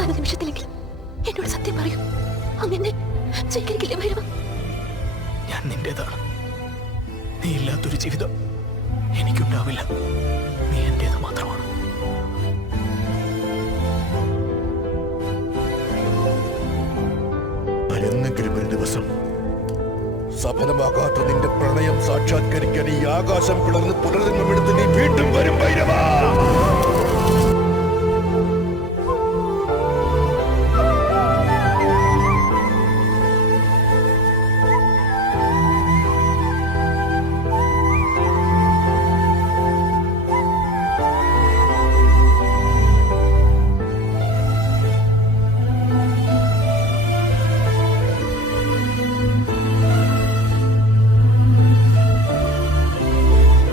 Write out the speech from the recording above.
അവസാന നിമിഷത്തിലെങ്കിലും എന്നോട് സത്യം പറയൂ. അങ്ങനെ സ്വീകരിക്കില്ലേ ഭൈരവ? ഞാൻ നിന്റേതാണ്. നീ ഇല്ലാത്തൊരു ജീവിതം എനിക്കുണ്ടാവില്ല. നീ എന്റേത് മാത്രമാണ്. എന്നെങ്കിലും ഒരു ദിവസം സഫലമാകാത്ത നിന്റെ പ്രണയം സാക്ഷാത്കരിക്കാൻ ഈ ആകാശം പിളർന്ന് പുനർജന്മമെടുത്ത് നീ വീണ്ടും വരും ഭൈരവ.